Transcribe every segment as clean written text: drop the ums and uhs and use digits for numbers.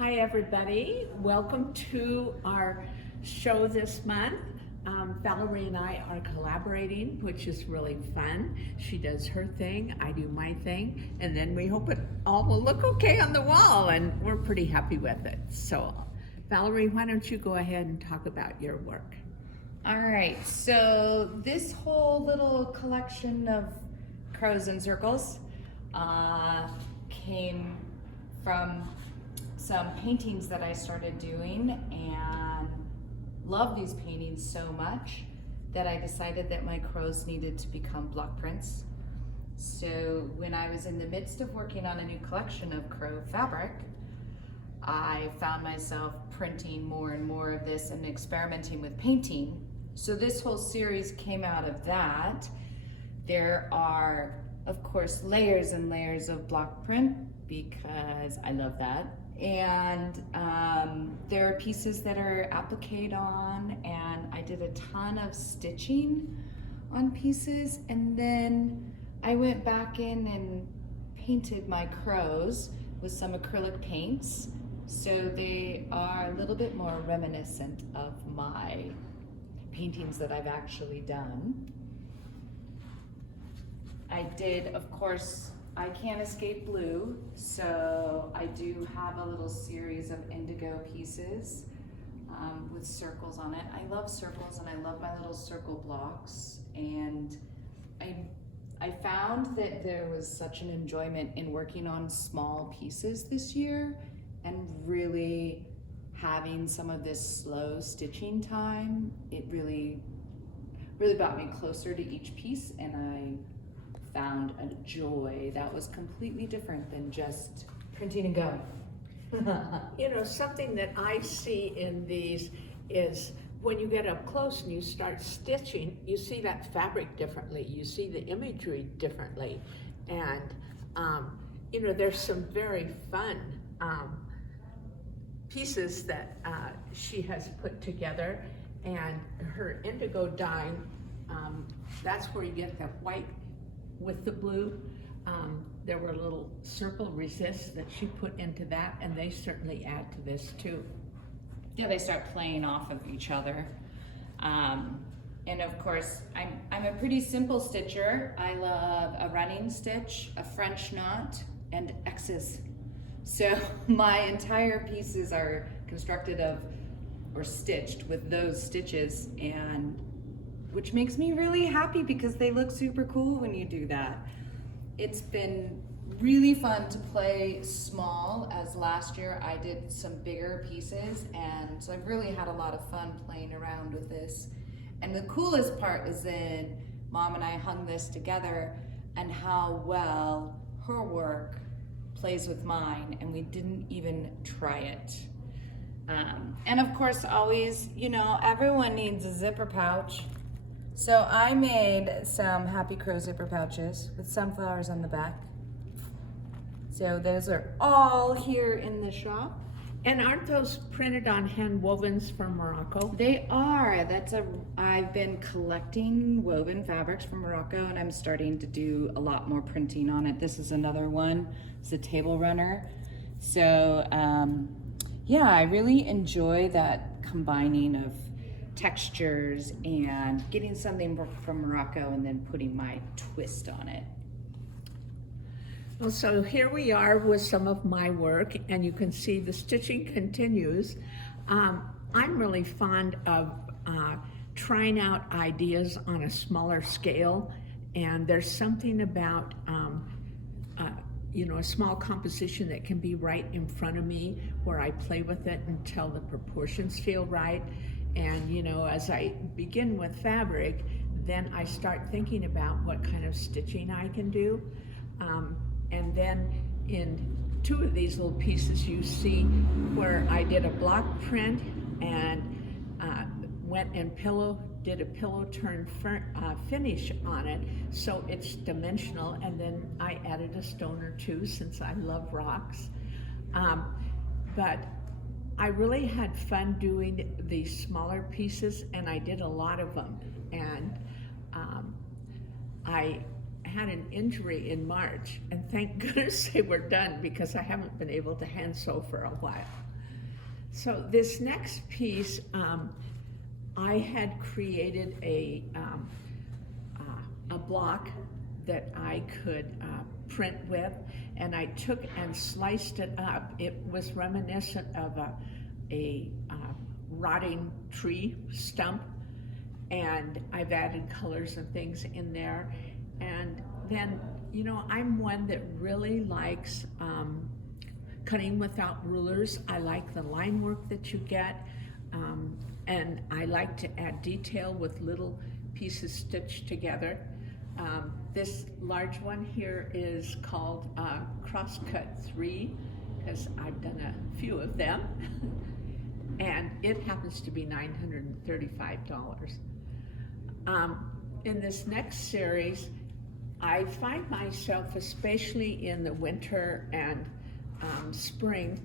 Hi everybody, welcome to our show this month. Valori and I are collaborating, which is really fun. She does her thing, I do my thing, and then we hope it all will look okay on the wall, and we're pretty happy with it. So Valori, why don't you go ahead and talk about your work? All right, so this whole little collection of crows and circles came from some paintings that I started doing, and love these paintings so much that I decided that my crows needed to become block prints. So when I was in the midst of working on a new collection of crow fabric, I found myself printing more and more of this and experimenting with painting. So this whole series came out of that. There are, of course, layers and layers of block print because I love that. And there are pieces that are appliqued on, and I did a ton of stitching on pieces, and then I went back in and painted my crows with some acrylic paints, so they are a little bit more reminiscent of my paintings that I've actually done. I did, of course, I can't escape blue, so I do have a little series of indigo pieces with circles on it. I love circles and I love my little circle blocks, and I found that there was such an enjoyment in working on small pieces this year and really having some of this slow stitching time. It really brought me closer to each piece, and I found a joy that was completely different than just printing and going. You know, something that I see in these is when you get up close and you start stitching, you see that fabric differently, you see the imagery differently, and you know, there's some very fun pieces that she has put together, and her indigo dye, that's where you get the white with the blue. There were little circle resists that she put into that, and they certainly add to this too. Yeah, they start playing off of each other. And of course, I'm a pretty simple stitcher. I love a running stitch, a French knot, and X's. So my entire pieces are constructed of or stitched with those stitches, and which makes me really happy because they look super cool when you do that. It's been really fun to play small, as last year I did some bigger pieces, and so I've really had a lot of fun playing around with this. And the coolest part is then Mom and I hung this together and how well her work plays with mine, and we didn't even try it. And of course, always, you know, everyone needs a zipper pouch. So I made some Happy Crow zipper pouches with sunflowers on the back. So those are all here in the shop. And aren't those printed on hand wovens from Morocco? They are. I've been collecting woven fabrics from Morocco, and I'm starting to do a lot more printing on it. This is another one. It's a table runner. So yeah, I really enjoy that combining of textures and getting something from Morocco and then putting my twist on it. Well, so here we are with some of my work, and you can see the stitching continues. I'm really fond of trying out ideas on a smaller scale, and there's something about you know, a small composition that can be right in front of me where I play with it until the proportions feel right. And you know, as I begin with fabric, then I start thinking about what kind of stitching I can do. And then in two of these little pieces you see where I did a block print and went and did a pillow turn finish on it, so it's dimensional, and then I added a stone or two since I love rocks. But I really had fun doing these smaller pieces, and I did a lot of them. And I had an injury in March, and thank goodness they were done because I haven't been able to hand sew for a while. So this next piece, I had created a block that I could print with, and I took and sliced it up. It was reminiscent of a rotting tree stump, and I've added colors and things in there. And then, you know, I'm one that really likes cutting without rulers. I like the line work that you get, and I like to add detail with little pieces stitched together. This large one here is called Crosscut 3, because I've done a few of them, and it happens to be $935. In this next series, I find myself, especially in the winter and spring,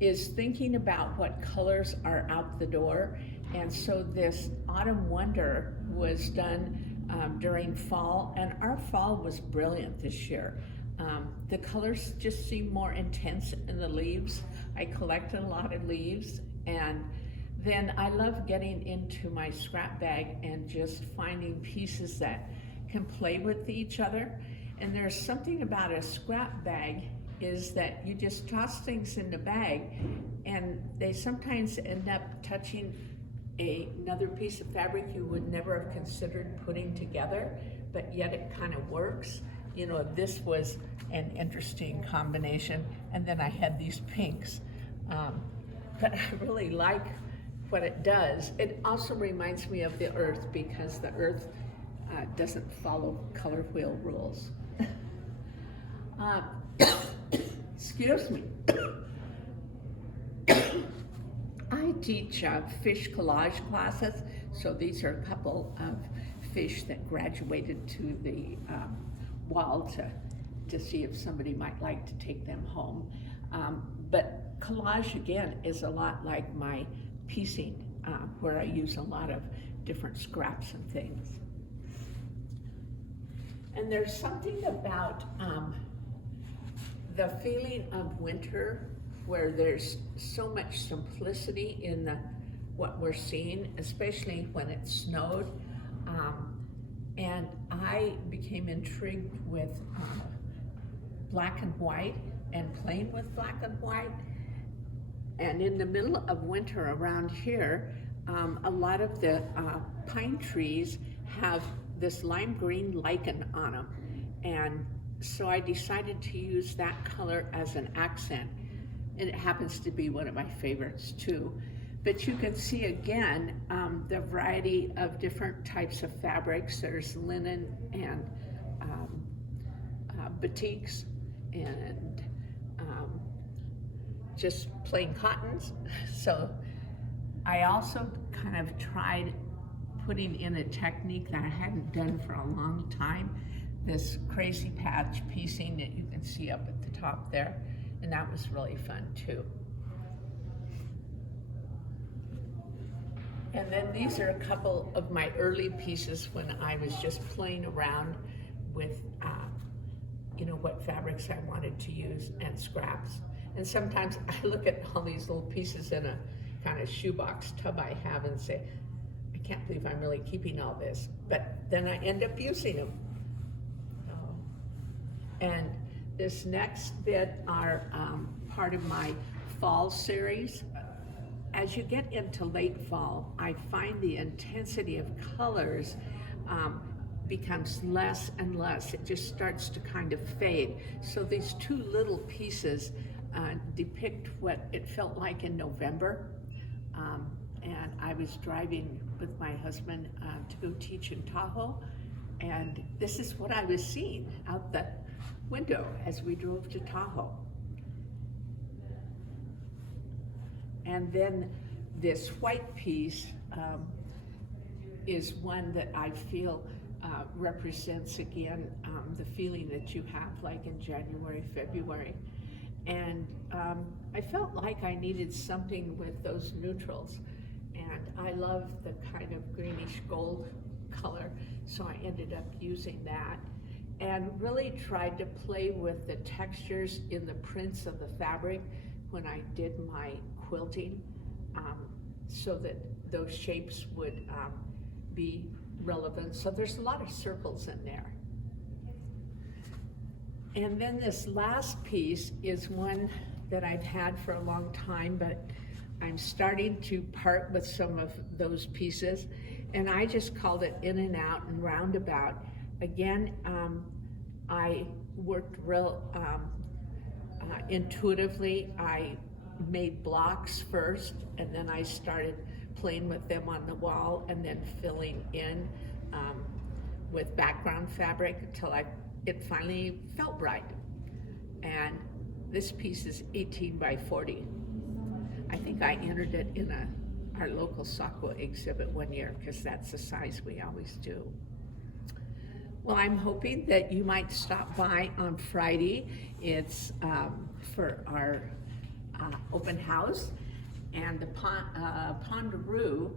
is thinking about what colors are out the door. And so this Autumn Wonder was done during fall, and our fall was brilliant this year. The colors just seem more intense in the leaves. I collected a lot of leaves, and then I love getting into my scrap bag and just finding pieces that can play with each other. And there's something about a scrap bag is that you just toss things in the bag, and they sometimes end up touching another piece of fabric you would never have considered putting together, but yet it kind of works. You know, this was an interesting combination, and then I had these pinks. But I really like what it does. It also reminds me of the earth, because the earth doesn't follow color wheel rules. Excuse me. I teach fish collage classes, so these are a couple of fish that graduated to the wall to see if somebody might like to take them home. But collage, again, is a lot like my piecing, where I use a lot of different scraps and things. And there's something about the feeling of winter, where there's so much simplicity in what we're seeing, especially when it snowed. And I became intrigued with black and white and playing with black and white. And in the middle of winter around here, a lot of the pine trees have this lime green lichen on them. And so I decided to use that color as an accent. And it happens to be one of my favorites too. But you can see again the variety of different types of fabrics. There's linen and batiks and just plain cottons. So I also kind of tried putting in a technique that I hadn't done for a long time, this crazy patch piecing that you can see up at the top there. And that was really fun too. And then these are a couple of my early pieces when I was just playing around with, you know, what fabrics I wanted to use and scraps. And sometimes I look at all these little pieces in a kind of shoebox tub I have and say, I can't believe I'm really keeping all this. But then I end up using them. And this next bit are part of my fall series. As you get into late fall, I find the intensity of colors becomes less and less. It just starts to kind of fade. So these two little pieces depict what it felt like in November. And I was driving with my husband to go teach in Tahoe, and this is what I was seeing out the window as we drove to Tahoe. And then this white piece is one that I feel represents again the feeling that you have like in January, February. And I felt like I needed something with those neutrals. And I love the kind of greenish gold color, so I ended up using that. And really tried to play with the textures in the prints of the fabric when I did my quilting, so that those shapes would be relevant. So there's a lot of circles in there. And then this last piece is one that I've had for a long time, but I'm starting to part with some of those pieces, and I just called it In and Out and Roundabout. Again, I worked real intuitively. I made blocks first, and then I started playing with them on the wall and then filling in with background fabric until it finally felt right. And this piece is 18 by 40. I think I entered it in our local Saco exhibit one year, because that's the size we always do. Well, I'm hoping that you might stop by on Friday. It's for our open house, and the Pondaroo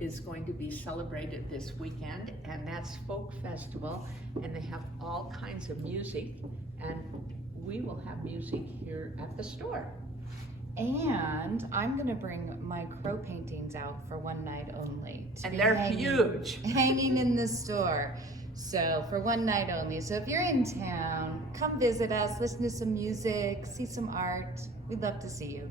is going to be celebrated this weekend, and that's Folk Festival, and they have all kinds of music, and we will have music here at the store. And I'm gonna bring my crow paintings out for one night only. And they're huge. Hanging in the store. So for one night only. So if you're in town, come visit us, listen to some music, see some art. We'd love to see you.